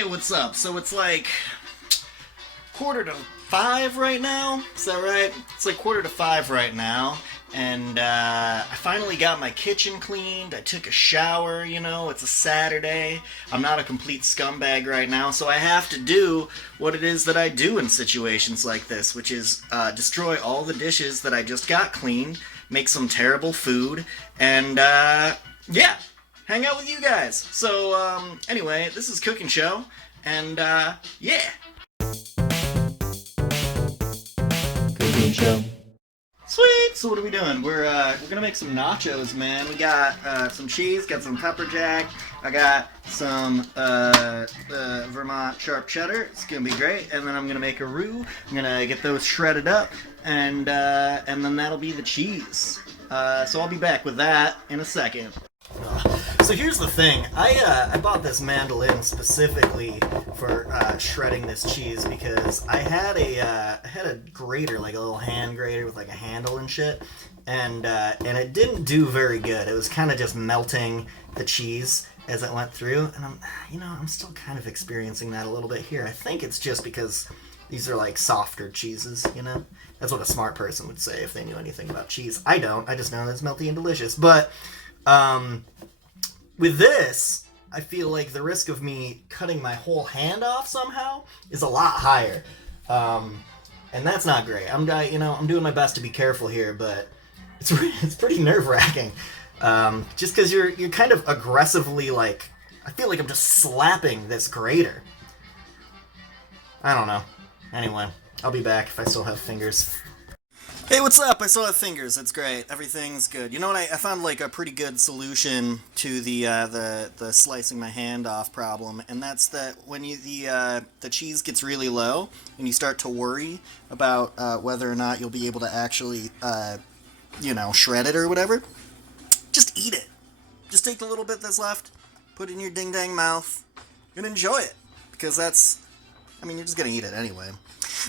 Hey, what's up? So it's like 4:45 right now. Is that right? It's like 4:45 right now. And I finally got my kitchen cleaned. I took a shower, it's a Saturday. I'm not a complete scumbag right now, so I have to do what it is that I do in situations like this, which is destroy all the dishes that I just got cleaned, make some terrible food, and yeah, hang out with you guys. So anyway, this is Cooking Show, and yeah. Cooking Show. Sweet. So what are we doing? We're gonna make some nachos, man. We got some cheese, got some pepper jack. I got some Vermont sharp cheddar. It's gonna be great. And then I'm gonna make a roux. I'm gonna get those shredded up, and then that'll be the cheese. So I'll be back with that in a second. So here's the thing. I bought this mandolin specifically for shredding this cheese because I had a grater, like a little hand grater with like a handle and shit, and it didn't do very good. It was kind of just melting the cheese as it went through, and I'm still kind of experiencing that a little bit here. I think it's just because these are like softer cheeses, That's what a smart person would say if they knew anything about cheese. I don't. I just know that it's melty and delicious, but with this, I feel like the risk of me cutting my whole hand off somehow is a lot higher, and that's not great. I'm doing my best to be careful here, but it's pretty nerve-wracking, just because you're kind of aggressively, like, I feel like I'm just slapping this grater. I don't know. Anyway, I'll be back if I still have fingers. Hey, what's up? I still have fingers. That's great. Everything's good. You know what? I found like a pretty good solution to the slicing my hand off problem, and that's that when the cheese gets really low and you start to worry about whether or not you'll be able to actually shred it or whatever, just eat it. Just take the little bit that's left, put it in your ding dang mouth, and enjoy it, because you're just gonna eat it anyway.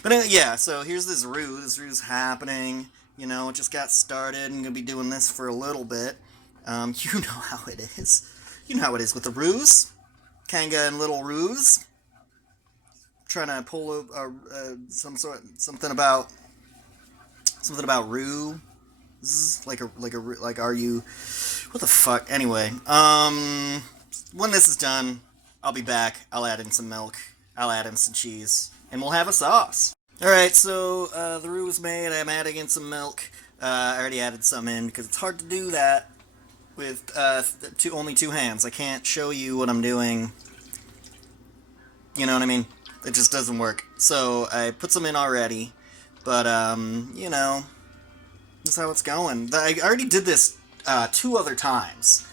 But yeah, so here's this roux. This roux's happening. It just got started. I'm going to be doing this for a little bit. You know how it is. You know how it is with the roux. Kanga and little roux. Trying to pull something about roux. Like are you, what the fuck? Anyway, when this is done, I'll be back. I'll add in some milk. I'll add in some cheese. And we'll have a sauce. Alright, so the roux is made. I'm adding in some milk. I already added some in because it's hard to do that with only two hands. I can't show you what I'm doing. You know what I mean? It just doesn't work. So I put some in already. But, that's how it's going. I already did this 2 other times.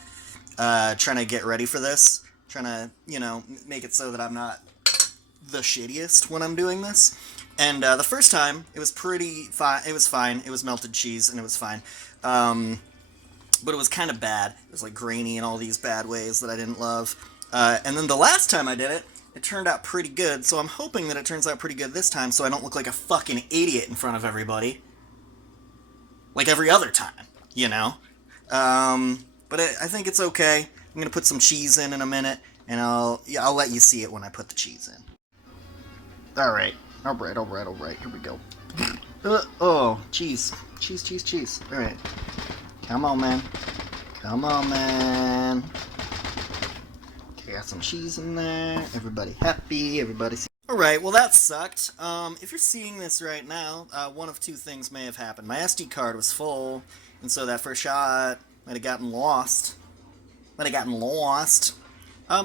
Trying to get ready for this. Trying to, make it so that I'm not the shittiest when I'm doing this. And the first time, it was pretty fine. It was fine. It was melted cheese, and it was fine. But it was kind of bad. It was like grainy in all these bad ways that I didn't love. And then the last time I did it, it turned out pretty good. So I'm hoping that it turns out pretty good this time, so I don't look like a fucking idiot in front of everybody. Like every other time, But I think it's okay. I'm gonna put some cheese in a minute, and I'll let you see it when I put the cheese in. Alright, here we go. Oh, cheese. Cheese. Alright. Come on, man. Okay, got some cheese in there. Everybody happy, Alright, well that sucked. If you're seeing this right now, one of two things may have happened. My SD card was full, and so that first shot might have gotten lost.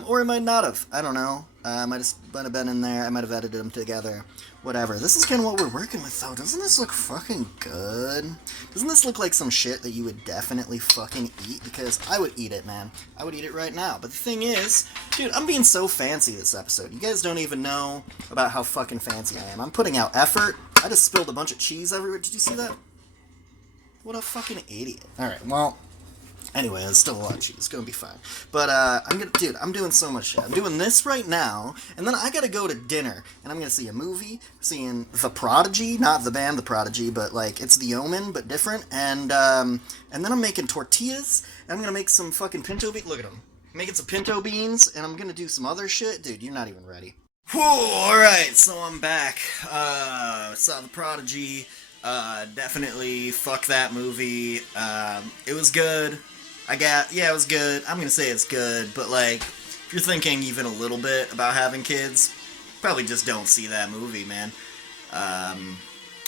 Or it might not have. I don't know. Might have been in there. I might have edited them together. Whatever. This is kind of what we're working with, though. Doesn't this look fucking good? Doesn't this look like some shit that you would definitely fucking eat? Because I would eat it, man. I would eat it right now. But the thing is, dude, I'm being so fancy this episode. You guys don't even know about how fucking fancy I am. I'm putting out effort. I just spilled a bunch of cheese everywhere. Did you see that? What a fucking idiot. Alright, well, anyway, there's still a lot of cheese. It's gonna be fine. But, I'm doing so much shit. I'm doing this right now, and then I gotta go to dinner, and I'm gonna see a movie, seeing The Prodigy, not the band The Prodigy, but, like, it's The Omen, but different, and then I'm making tortillas, and I'm gonna make some fucking pinto beans. Look at them. making some pinto beans, and I'm gonna do some other shit. Dude, you're not even ready. Whew, alright, so I'm back. Saw The Prodigy. Definitely fuck that movie. It was good. Yeah, it was good. I'm gonna say it's good, but like, if you're thinking even a little bit about having kids, probably just don't see that movie, man.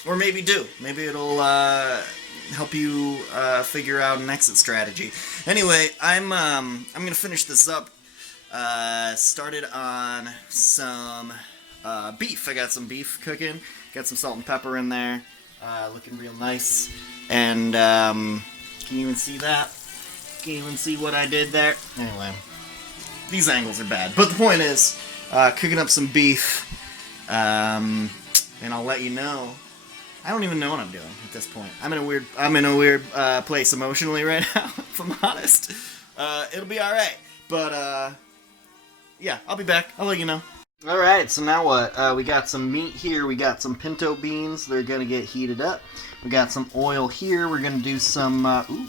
Or maybe do. Maybe it'll help you figure out an exit strategy. Anyway, I'm gonna finish this up. Started on some beef. I got some beef cooking. Got some salt and pepper in there. Looking real nice. And can you even see that? Can you even see what I did there? Anyway, these angles are bad. But the point is, cooking up some beef. And I'll let you know. I don't even know what I'm doing at this point. I'm in a weird place emotionally right now, if I'm honest. It'll be alright. But yeah, I'll be back. I'll let you know. Alright, so now what? We got some meat here. We got some pinto beans. They're gonna get heated up. We got some oil here. We're gonna do some, ooh,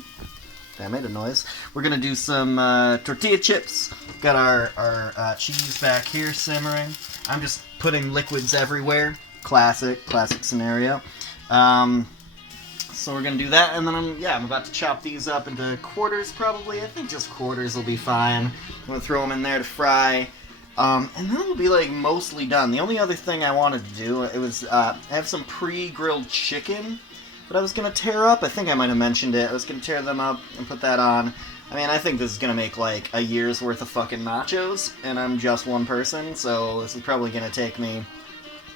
that made a noise. We're gonna do some tortilla chips. Got our cheese back here simmering. I'm just putting liquids everywhere. Classic scenario. So we're gonna do that, and then I'm about to chop these up into quarters probably. I think just quarters will be fine. I'm gonna throw them in there to fry. And then it'll be like mostly done. The only other thing I wanted to do, it was, I have some pre-grilled chicken that I was gonna tear up. I think I might have mentioned it. I was gonna tear them up and put that on. I mean, I think this is gonna make like a year's worth of fucking nachos, and I'm just one person, so this is probably gonna take me,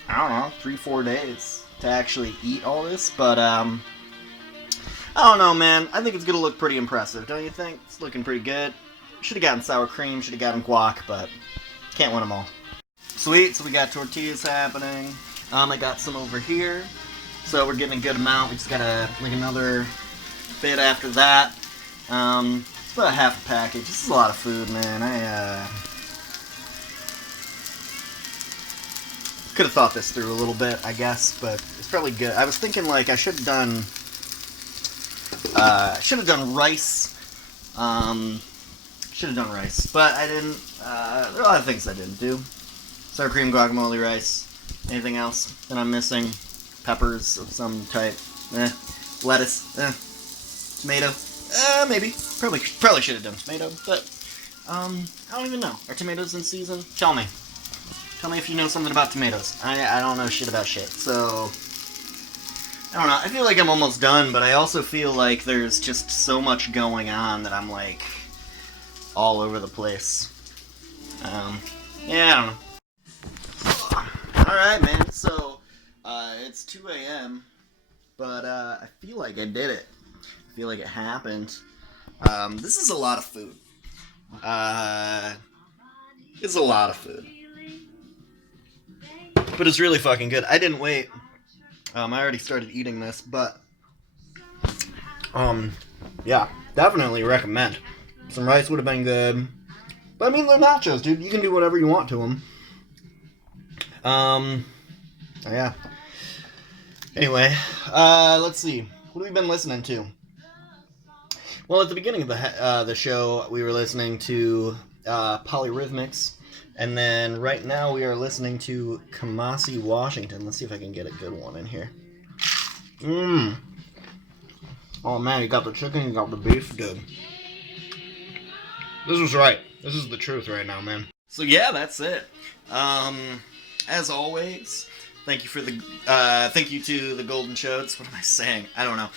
I don't know, 3-4 days to actually eat all this, but, I don't know, man. I think it's gonna look pretty impressive, don't you think? It's looking pretty good. Should have gotten sour cream, should have gotten guac, but can't win them all. Sweet, so we got tortillas happening. I got some over here, so we're getting a good amount. We just gotta like another bit after that. It's about half a package. This is a lot of food, man. I could have thought this through a little bit, I guess, but it's probably good. I was thinking like I should have done rice. Should have done rice, but I didn't. There are a lot of things I didn't do. Sour cream, guacamole, rice. Anything else that I'm missing? Peppers of some type. Lettuce. Tomato. Maybe. Probably should have done tomato, but I don't even know. Are tomatoes in season? Tell me. Tell me if you know something about tomatoes. I don't know shit about shit, so I don't know. I feel like I'm almost done, but I also feel like there's just so much going on that I'm like all over the place. Yeah, I don't know. Alright, man, so it's 2 a.m., but I feel like I did it. I feel like it happened. This is a lot of food. It's a lot of food. But it's really fucking good. I didn't wait. I already started eating this, but yeah, definitely recommend. Some rice would have been good. But I mean, they're nachos, dude. You can do whatever you want to them. Yeah. Anyway, let's see. What have we been listening to? Well, at the beginning of the show, we were listening to Polyrhythmics. And then right now we are listening to Kamasi Washington. Let's see if I can get a good one in here. Oh man, you got the chicken, you got the beef, dude. This was right. This is the truth right now, man. So yeah, that's it. As always, thank you to the Golden Chodes. What am I saying? I don't know.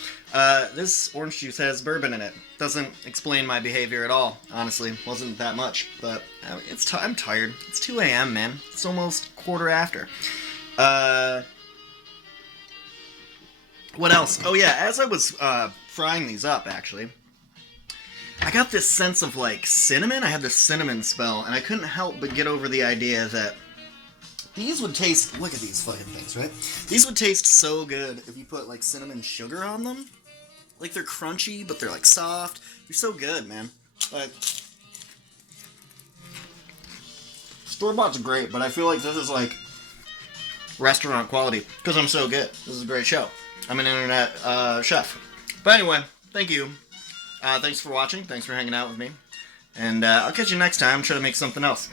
This orange juice has bourbon in it. Doesn't explain my behavior at all, honestly. Wasn't that much, but I'm tired. It's 2 a.m., man. It's almost quarter after. What else? Oh yeah, as I was frying these up, actually, I got this sense of, like, cinnamon. I had this cinnamon smell, and I couldn't help but get over the idea that these would taste... Look at these fucking things, right? These would taste so good if you put, like, cinnamon sugar on them. Like, they're crunchy, but they're, like, soft. They're so good, man. Like, store-bought's great, but I feel like this is, like, restaurant quality. Because I'm so good. This is a great show. I'm an internet chef. But anyway, thank you. Thanks for watching. Thanks for hanging out with me. And I'll catch you next time. Try to make something else.